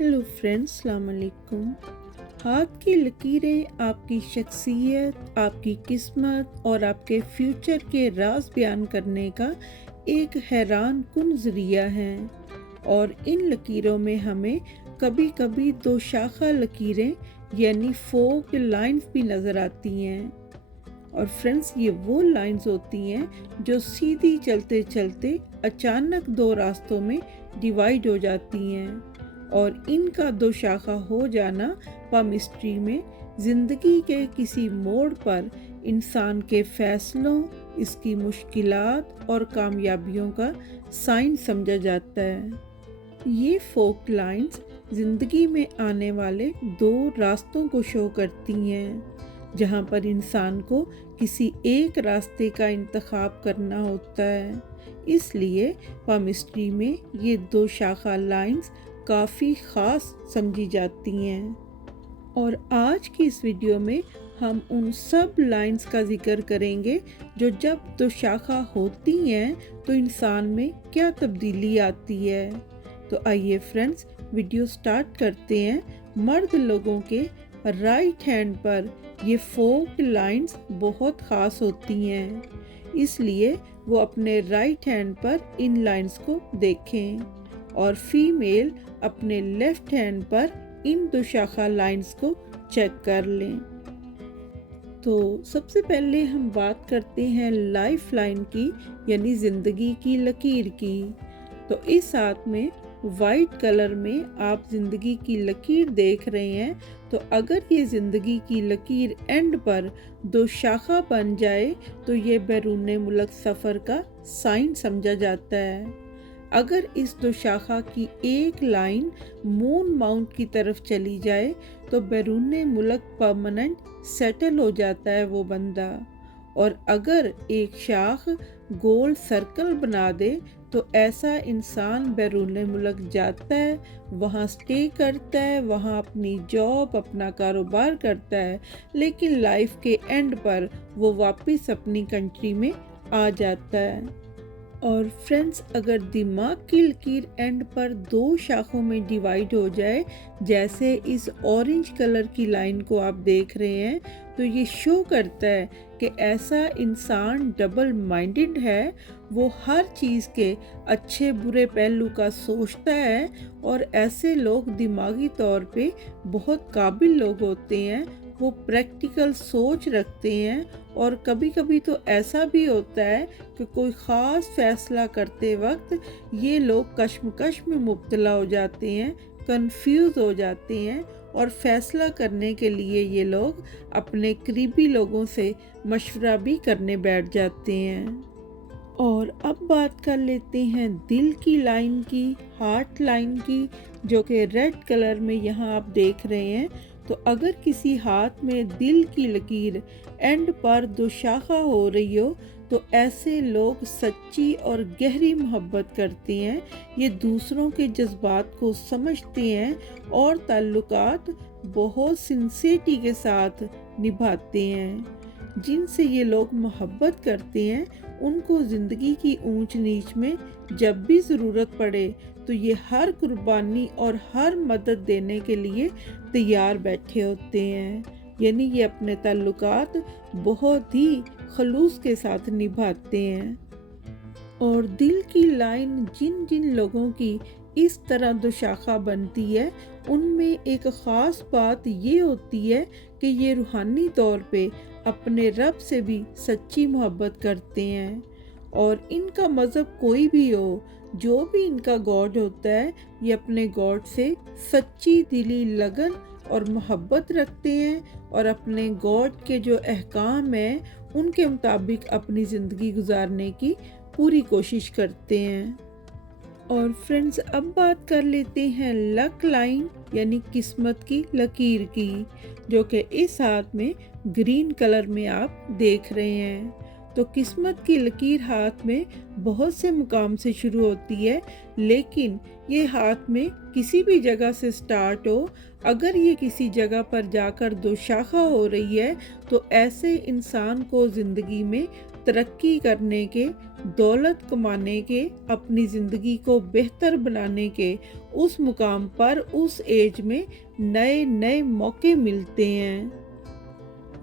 Hello friends, अस्सलाम वालेकुम। हाथ की लकीरें आपकी शख्सियत, आपकी किस्मत और आपके फ्यूचर के राज बयान करने का एक हैरान कुन ज़रिया है। और इन लकीरों में हमें कभी कभी दो शाखा लकीरें यानी फोक लाइंस भी नज़र आती हैं। और फ्रेंड्स, ये वो लाइंस होती हैं जो सीधी चलते चलते अचानक दो रास्तों में डिवाइड हो जाती हैं। और इनका दो शाखा हो जाना पामिस्ट्री में ज़िंदगी के किसी मोड़ पर इंसान के फैसलों, इसकी मुश्किलात और कामयाबियों का साइन समझा जाता है। ये फोक लाइंस ज़िंदगी में आने वाले दो रास्तों को शो करती हैं, जहाँ पर इंसान को किसी एक रास्ते का इंतखाब करना होता है। इसलिए पामिस्ट्री में ये दो शाखा लाइंस काफ़ी ख़ास समझी जाती हैं। और आज की इस वीडियो में हम उन सब लाइंस का जिक्र करेंगे जो जब दो शाखा होती हैं तो इंसान में क्या तब्दीली आती है। तो आइए फ्रेंड्स, वीडियो स्टार्ट करते हैं। मर्द लोगों के राइट हैंड पर ये फोक लाइंस बहुत ख़ास होती हैं, इसलिए वो अपने राइट हैंड पर इन लाइंस को देखें। और फीमेल अपने लेफ्ट हैंड पर इन दो शाखा लाइंस को चेक कर लें। तो सबसे पहले हम बात करते हैं लाइफ लाइन की, यानी ज़िंदगी की लकीर की। तो इस हाथ में वाइट कलर में आप ज़िंदगी की लकीर देख रहे हैं। तो अगर ये ज़िंदगी की लकीर एंड पर दो शाखा बन जाए तो ये बैरून मुल्क सफ़र का साइन समझा जाता है। अगर इस दो शाखा की एक लाइन मून माउंट की तरफ चली जाए तो बैरून मुल्क परमानेंट सेटल हो जाता है वो बंदा। और अगर एक शाख गोल सर्कल बना दे तो ऐसा इंसान बैरून मुल्क जाता है, वहाँ स्टे करता है, वहाँ अपनी जॉब, अपना कारोबार करता है, लेकिन लाइफ के एंड पर वो वापस अपनी कंट्री में आ जाता है। और फ्रेंड्स, अगर दिमाग की लकीर एंड पर दो शाखों में डिवाइड हो जाए, जैसे इस ऑरेंज कलर की लाइन को आप देख रहे हैं, तो ये शो करता है कि ऐसा इंसान डबल माइंडेड है। वो हर चीज़ के अच्छे बुरे पहलू का सोचता है। और ऐसे लोग दिमागी तौर पे बहुत काबिल लोग होते हैं, वो प्रैक्टिकल सोच रखते हैं। और कभी कभी तो ऐसा भी होता है कि कोई ख़ास फैसला करते वक्त ये लोग कश्मकश में मुब्तला हो जाते हैं, कंफ्यूज हो जाते हैं। और फैसला करने के लिए ये लोग अपने करीबी लोगों से मशवरा भी करने बैठ जाते हैं। और अब बात कर लेते हैं दिल की लाइन की, हार्ट लाइन की, जो कि रेड कलर में यहाँ आप देख रहे हैं। तो अगर किसी हाथ में दिल की लकीर एंड पर दो शाखा हो रही हो तो ऐसे लोग सच्ची और गहरी मोहब्बत करते हैं। ये दूसरों के जज्बात को समझते हैं और ताल्लुकात बहुत सिंसियरिटी के साथ निभाते हैं। जिनसे ये लोग मोहब्बत करते हैं उनको ज़िंदगी की ऊंच नीच में जब भी ज़रूरत पड़े तो ये हर कुर्बानी और हर मदद देने के लिए तैयार बैठे होते हैं। यानी ये अपने ताल्लुकात बहुत ही खलूस के साथ निभाते हैं। और दिल की लाइन जिन जिन लोगों की इस तरह दो शाखा बनती है, उनमें एक ख़ास बात ये होती है कि ये रूहानी तौर पे अपने रब से भी सच्ची मोहब्बत करते हैं। और इनका मज़हब कोई भी हो, जो भी इनका गॉड होता है, ये अपने गॉड से सच्ची दिली लगन और मोहब्बत रखते हैं और अपने गॉड के जो अहकाम हैं उनके मुताबिक अपनी ज़िंदगी गुजारने की पूरी कोशिश करते हैं। और फ्रेंड्स, अब बात कर लेते हैं लक लाइन यानी किस्मत की लकीर की, जो कि इस हाथ में ग्रीन कलर में आप देख रहे हैं। तो किस्मत की लकीर हाथ में बहुत से मुकाम से शुरू होती है, लेकिन ये हाथ में किसी भी जगह से स्टार्ट हो, अगर ये किसी जगह पर जाकर दो शाखा हो रही है तो ऐसे इंसान को ज़िंदगी में तरक्की करने के, दौलत कमाने के, अपनी ज़िंदगी को बेहतर बनाने के उस मुकाम पर उस एज में नए नए मौके मिलते हैं।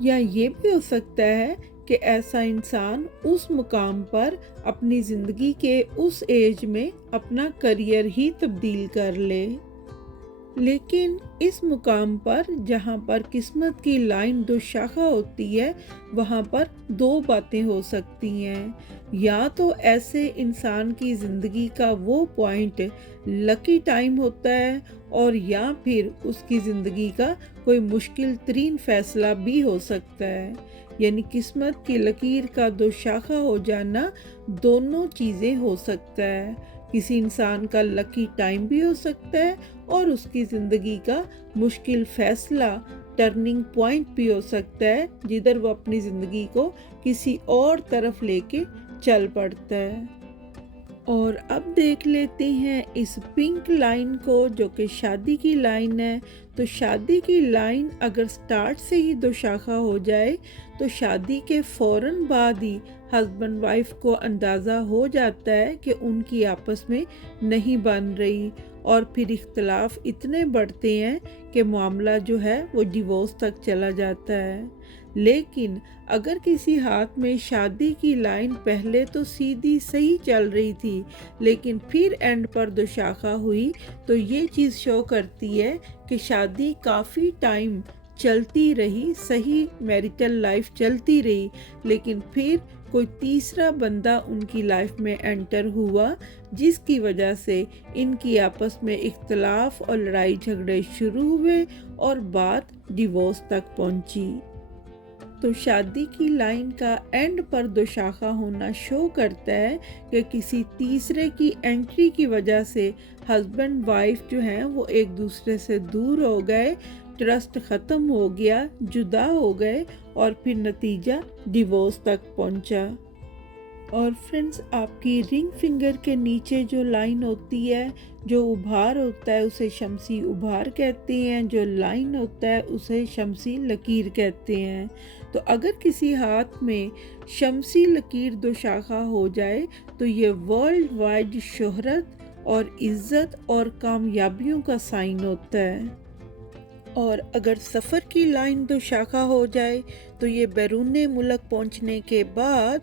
या ये भी हो सकता है कि ऐसा इंसान उस मुकाम पर अपनी ज़िंदगी के उस एज में अपना करियर ही तब्दील कर ले। लेकिन इस मुकाम पर जहाँ पर किस्मत की लाइन दो शाखा होती है, वहाँ पर दो बातें हो सकती हैं। या तो ऐसे इंसान की ज़िंदगी का वो पॉइंट लकी टाइम होता है, और या फिर उसकी ज़िंदगी का कोई मुश्किल तरीन फैसला भी हो सकता है। यानी किस्मत की लकीर का दो शाखा हो जाना दोनों चीज़ें हो सकता है। किसी इंसान का लकी टाइम भी हो सकता है और उसकी ज़िंदगी का मुश्किल फैसला, टर्निंग पॉइंट भी हो सकता है, जिधर वो अपनी ज़िंदगी को किसी और तरफ लेके चल पड़ता है। और अब देख लेते हैं इस पिंक लाइन को, जो कि शादी की लाइन है। तो शादी की लाइन अगर स्टार्ट से ही दो शाखा हो जाए तो शादी के फ़ौरन बाद ही हस्बैंड वाइफ को अंदाज़ा हो जाता है कि उनकी आपस में नहीं बन रही, और फिर इख्तलाफ इतने बढ़ते हैं कि मामला जो है वो डिवोर्स तक चला जाता है। लेकिन अगर किसी हाथ में शादी की लाइन पहले तो सीधी सही चल रही थी, लेकिन फिर एंड पर दो शाखा हुई, तो ये चीज़ शो करती है कि शादी काफ़ी टाइम चलती रही, सही मैरिटल लाइफ चलती रही, लेकिन फिर कोई तीसरा बंदा उनकी लाइफ में एंटर हुआ, जिसकी वजह से इनकी आपस में इख्तलाफ और लड़ाई झगड़े शुरू हुए और बात डिवोर्स तक पहुंची। तो शादी की लाइन का एंड पर दो शाखा होना शो करता है कि किसी तीसरे की एंट्री की वजह से हस्बैंड वाइफ जो हैं वो एक दूसरे से दूर हो गए, ट्रस्ट ख़त्म हो गया, जुदा हो गए, और फिर नतीजा डिवोर्स तक पहुंचा। और फ्रेंड्स, आपकी रिंग फिंगर के नीचे जो लाइन होती है, जो उभार होता है, उसे शमसी उभार कहते हैं। जो लाइन होता है उसे शमसी लकीर कहते हैं। तो अगर किसी हाथ में शमसी लकीर दो शाखा हो जाए तो ये वर्ल्ड वाइड शोहरत और इज़्ज़त और कामयाबियों का साइन होता है। और अगर सफ़र की लाइन दो शाखा हो जाए तो ये बैरून मुल्क पहुंचने के बाद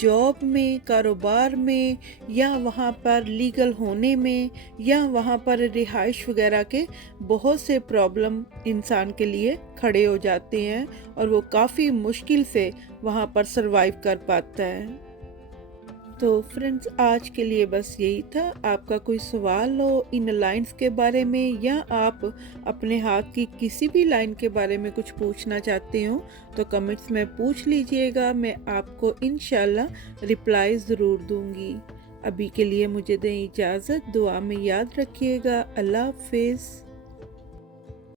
जॉब में, कारोबार में, या वहाँ पर लीगल होने में, या वहाँ पर रिहाइश वगैरह के बहुत से प्रॉब्लम इंसान के लिए खड़े हो जाते हैं, और वो काफ़ी मुश्किल से वहाँ पर सरवाइव कर पाता है। तो फ्रेंड्स, आज के लिए बस यही था। आपका कोई सवाल हो इन लाइंस के बारे में, या आप अपने हाथ की किसी भी लाइन के बारे में कुछ पूछना चाहते हो, तो कमेंट्स में पूछ लीजिएगा। मैं आपको इंशाल्लाह रिप्लाई ज़रूर दूंगी। अभी के लिए मुझे दें इजाज़त। दुआ में याद रखिएगा। अल्लाह हाफ़िज़।